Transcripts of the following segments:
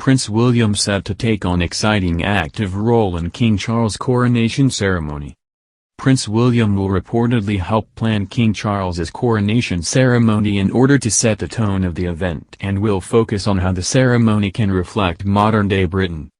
Prince William set to take on exciting active role in King Charles' coronation ceremony. Prince William will reportedly help plan King Charles's coronation ceremony in order to set the tone of the event and will focus on how the ceremony can reflect modern-day Britain.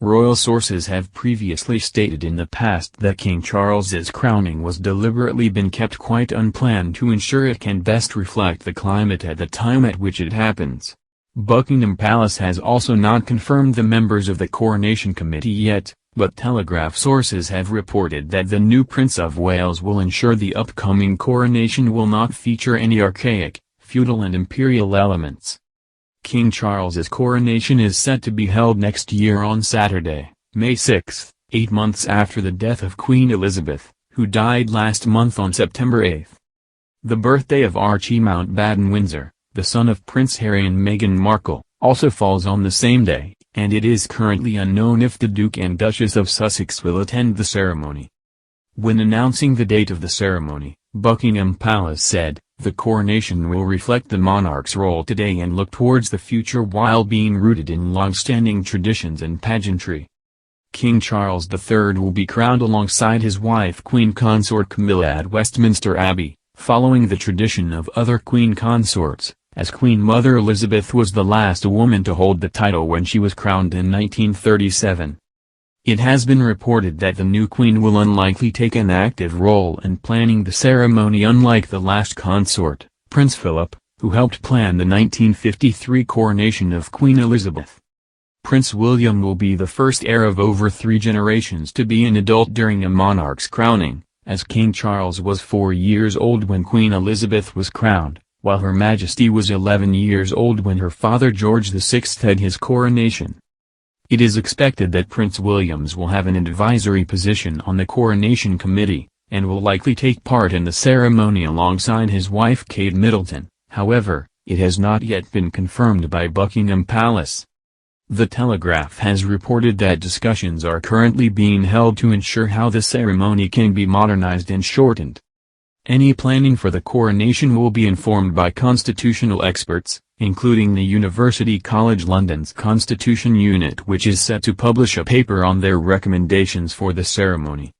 Royal sources have previously stated in the past that King Charles's crowning was deliberately been kept quite unplanned to ensure it can best reflect the climate at the time at which it happens. Buckingham Palace has also not confirmed the members of the Coronation Committee yet, but Telegraph sources have reported that the new Prince of Wales will ensure the upcoming coronation will not feature any archaic, feudal and imperial elements. King Charles's coronation is set to be held next year on Saturday, May 6, 8 months after the death of Queen Elizabeth, who died last month on September 8. The birthday of Archie Mountbatten-Windsor, the son of Prince Harry and Meghan Markle, also falls on the same day, and it is currently unknown if the Duke and Duchess of Sussex will attend the ceremony. When announcing the date of the ceremony, Buckingham Palace said, "The coronation will reflect the monarch's role today and look towards the future while being rooted in long-standing traditions and pageantry." King Charles III will be crowned alongside his wife Queen Consort Camilla at Westminster Abbey, following the tradition of other queen consorts, as Queen Mother Elizabeth was the last woman to hold the title when she was crowned in 1937. It has been reported that the new queen will unlikely take an active role in planning the ceremony, unlike the last consort, Prince Philip, who helped plan the 1953 coronation of Queen Elizabeth. Prince William will be the first heir of over 3 generations to be an adult during a monarch's crowning, as King Charles was 4 years old when Queen Elizabeth was crowned, while Her Majesty was 11 years old when her father George VI had his coronation. It is expected that Prince William will have an advisory position on the Coronation Committee, and will likely take part in the ceremony alongside his wife Kate Middleton. However, it has not yet been confirmed by Buckingham Palace. The Telegraph has reported that discussions are currently being held to ensure how the ceremony can be modernized and shortened. Any planning for the coronation will be informed by constitutional experts, including the University College London's Constitution Unit, which is set to publish a paper on their recommendations for the ceremony.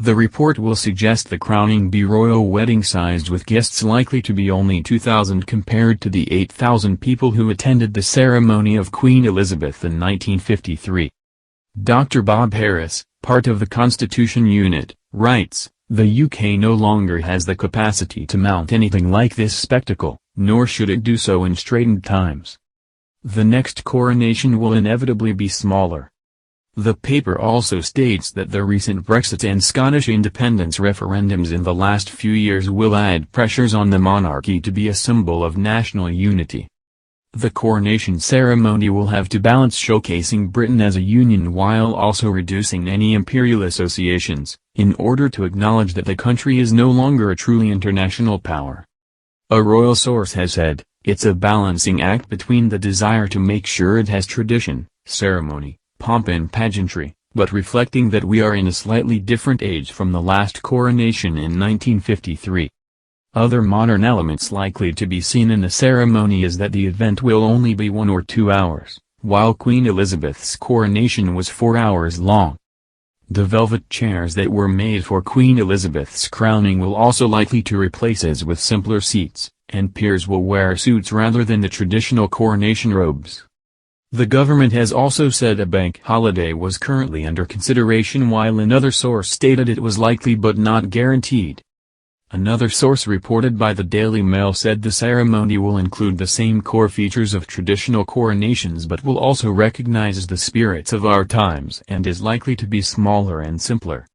The report will suggest the crowning be royal wedding-sized, with guests likely to be only 2,000 compared to the 8,000 people who attended the ceremony of Queen Elizabeth in 1953. Dr. Bob Harris, part of the Constitution Unit, writes, "The UK no longer has the capacity to mount anything like this spectacle, nor should it do so in straitened times. The next coronation will inevitably be smaller." The paper also states that the recent Brexit and Scottish independence referendums in the last few years will add pressures on the monarchy to be a symbol of national unity. The coronation ceremony will have to balance showcasing Britain as a union while also reducing any imperial associations, in order to acknowledge that the country is no longer a truly international power. A royal source has said, "It's a balancing act between the desire to make sure it has tradition, ceremony, pomp and pageantry, but reflecting that we are in a slightly different age from the last coronation in 1953. Other modern elements likely to be seen in the ceremony is that the event will only be 1 or 2 hours, while Queen Elizabeth's coronation was 4 hours long. The velvet chairs that were made for Queen Elizabeth's crowning will also likely to replace it with simpler seats, and peers will wear suits rather than the traditional coronation robes. The government has also said a bank holiday was currently under consideration, while another source stated it was likely but not guaranteed. Another source reported by the Daily Mail said the ceremony will include the same core features of traditional coronations but will also recognize the spirits of our times and is likely to be smaller and simpler.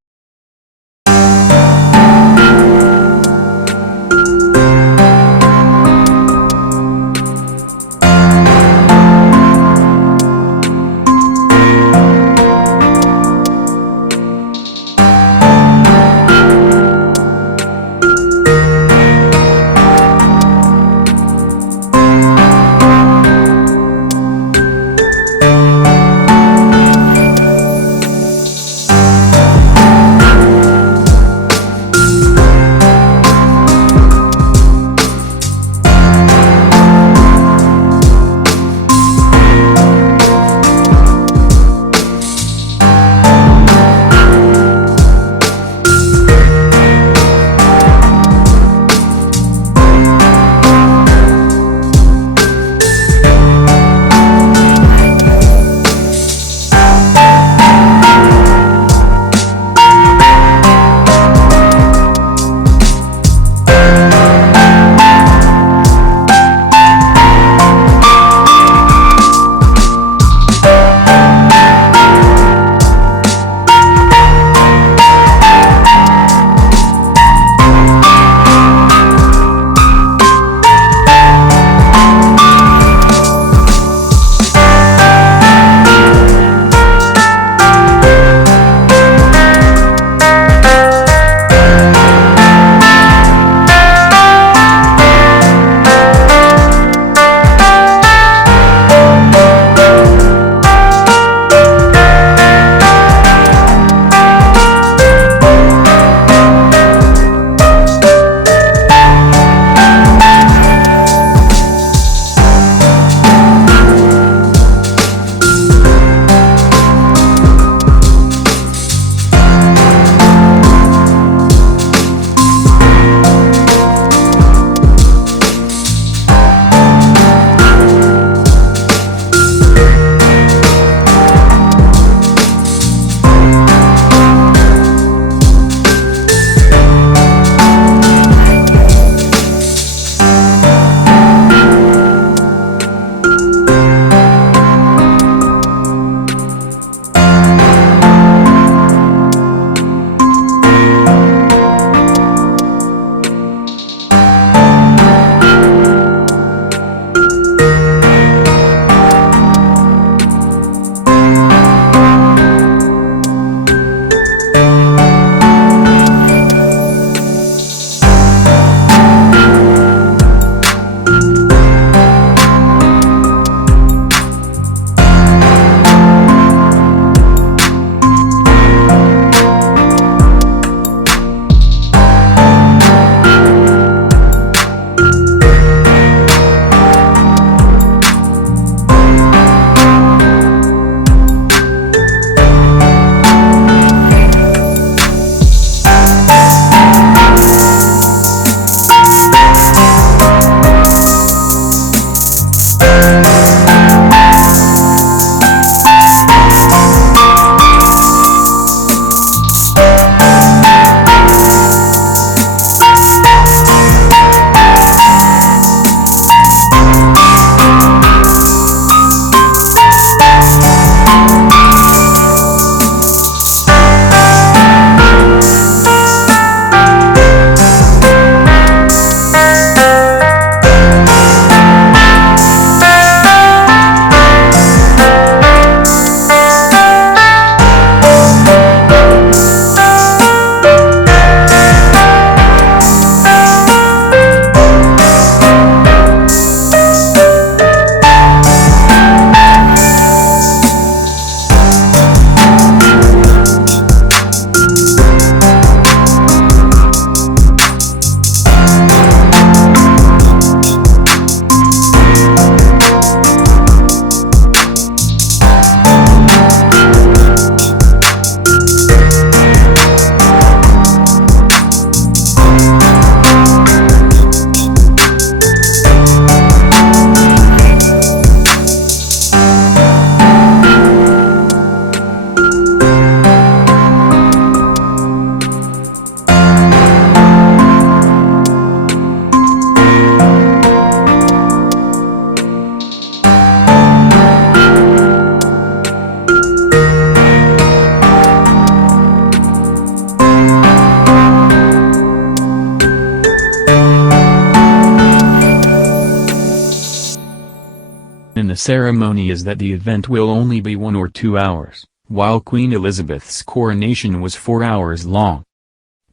the ceremony is that the event will only be 1 or 2 hours, while Queen Elizabeth's coronation was 4 hours long.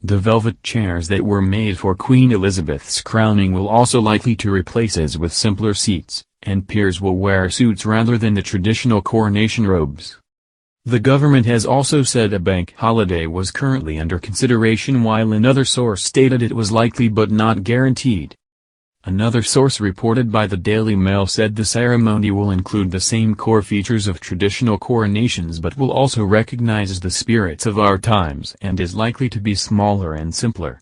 The velvet chairs that were made for Queen Elizabeth's crowning will also likely to replace as with simpler seats, and peers will wear suits rather than the traditional coronation robes. The government has also said a bank holiday was currently under consideration, while another source stated it was likely but not guaranteed. Another source reported by the Daily Mail said the ceremony will include the same core features of traditional coronations but will also recognize the spirits of our times and is likely to be smaller and simpler.